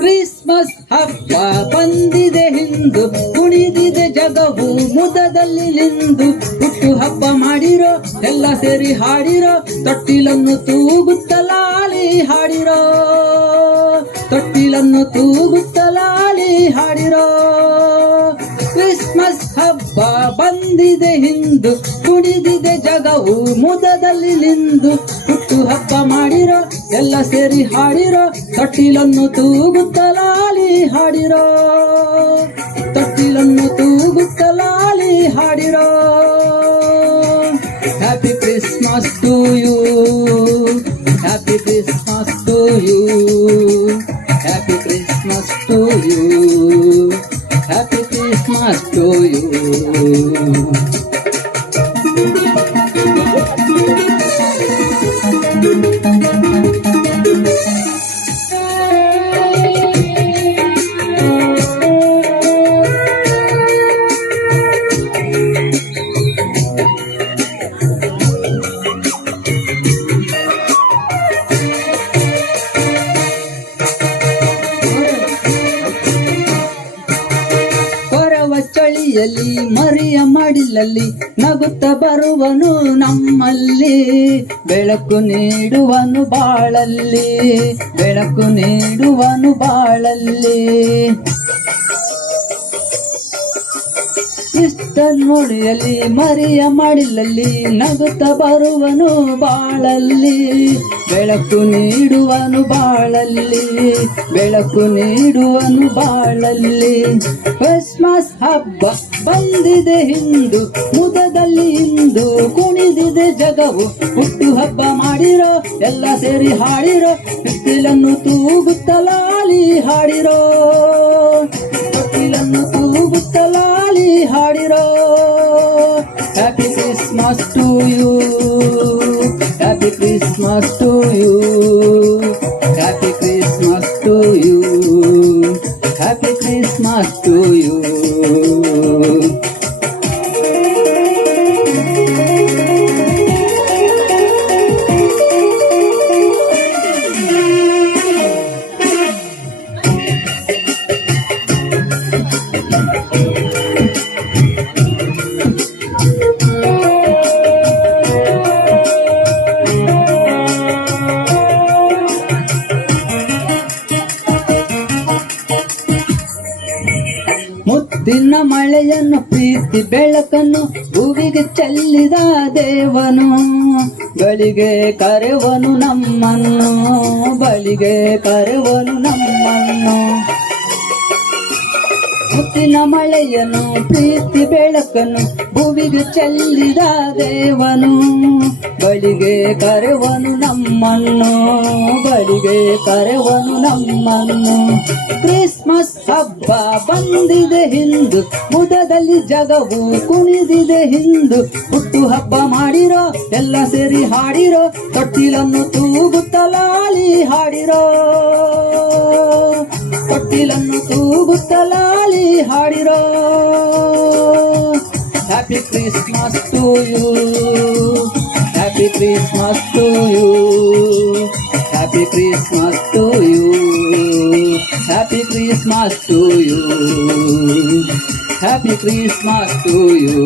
Christmas ಹಬ್ಬ ಬಂದಿದೆ ಹಿಂದು, ಕುಣಿದಿದೆ ಜಗವು ಮುದದಲ್ಲಿ ನಿಂದು. ಹುಟ್ಟು ಹಬ್ಬ ಮಾಡಿರೋ ಎಲ್ಲ ಸೇರಿ ಹಾಡಿರೋ, ತೊಟ್ಟಿಲನ್ನು ತೂಗುತ್ತಲಾಲಿ ಹಾಡಿರೋ, ತೊಟ್ಟಿಲನ್ನು ತೂಗುತ್ತಲಾಲಿ ಹಾಡಿರೋ. ಕ್ರಿಸ್ಮಸ್ ಹಬ್ಬ ಬಂದಿದೆ ಹಿಂದು, ಕುಣಿದಿದೆ ಜಗವು ಮುದದಲ್ಲಿ ನಿಂದು. ಹುಟ್ಟು ಹಬ್ಬ ಮಾಡಿರೋ ಎಲ್ಲ ಸೇರಿ ಹಾಡಿರೋ, ತೊಟ್ಟಿಲನ್ನು ತೂಗುತ್ತಲಾಲಿ ಹಾಡಿರೋ, ತೊಟ್ಟಿಲನ್ನು ತೂಗುತ್ತಲಾಲಿ ಹಾಡಿರೋ. Happy Christmas to you, happy Christmas to you, happy Christmas to you, happy Christmas to you. ಚಳಿಯಲ್ಲಿ ಮರಿಯ ಮಡಿಲಲ್ಲಿ ನಗುತ್ತ ಬರುವನು ನಮ್ಮಲ್ಲಿ, ಬೆಳಕು ನೀಡುವನು ಬಾಳಲ್ಲಿ, ಬೆಳಕು ನೀಡುವನು ಬಾಳಲ್ಲಿ. ಕ್ರಿಸ್ತನ ನುಡಿಯಲ್ಲಿ ಮರಿಯ ಮಡಿಲಲ್ಲಿ ನಗುತ್ತ ಬರುವನು ಬಾಳಲ್ಲಿ, ಬೆಳಕು ನೀಡುವನು ಬಾಳಲ್ಲಿ, ಬೆಳಕು ನೀಡುವನು ಬಾಳಲ್ಲಿ. ಕ್ರಿಸ್ಮಸ್ ಹಬ್ಬ ಬಂದಿದೆ ಹಿಂದು, ಮುದದಲ್ಲಿ ಇಂದು ಕುಣಿದಿದೆ ಜಗವು. ಹುಟ್ಟು ಹಬ್ಬ ಮಾಡಿರೋ ಎಲ್ಲ ಸೇರಿ ಹಾಡಿರೋ, ತೊಟ್ಟಿಲನ್ನು ತೂಗುತ್ತಲಾಲಿ ಹಾಡಿರೋ, ತೊಟ್ಟಿಲನ್ನು ತೂಗುತ್ತಲಾಲಿ ಹಾಡಿರೋ. Happy Christmas to you, happy Christmas to you, happy Christmas to you, happy Christmas to you. ಮುತ್ತಿನ ಮಳೆಯನ್ನು ಪ್ರೀತಿ ಬೆಳಕನ್ನು ಭೂಮಿಗೆ ಚೆಲ್ಲಿದ ದೇವನು, ಬಳಿಗೆ ಕರೆವನು ನಮ್ಮನ್ನು, ಬಳಿಗೆ ಕರೆವನು ನಮ್ಮನ್ನು. ಮುತ್ತಿನ ಮಳೆಯನ್ನು ಪ್ರೀತಿ ಬೆಳಕನ್ನು ಭೂಮಿಗೆ ಚೆಲ್ಲಿದ ದೇವನು, ಬಳಿಗೆ ಕರೆವನು ನಮ್ಮನ್ನು, ಬಳಿಗೆ ಕರೆವನು ನಮ್ಮನ್ನು. ಕ್ರಿಸ್ಮಸ್ ಹಬ್ಬ ಬಂದಿದೆ ಹಿಂದು, ಮುದದಲ್ಲಿ ಜಗವು ಕುಣಿದಿದೆ ಹಿಂದು. ಹುಟ್ಟು ಹಬ್ಬ ಮಾಡಿರೋ ಎಲ್ಲ ಸೇರಿ ಹಾಡಿರೋ, ತೊಟ್ಟಿಲನ್ನು ತೂಗುತ್ತಲಾಲಿ ಹಾಡಿರೋ, ತೊಟ್ಟಿಲನ್ನು ತೂಗುತ್ತಲಾಲಿ ಹಾಡಿರೋ. Happy Christmas to you, happy Christmas to you, happy Christmas to you, happy Christmas to you, happy Christmas to you.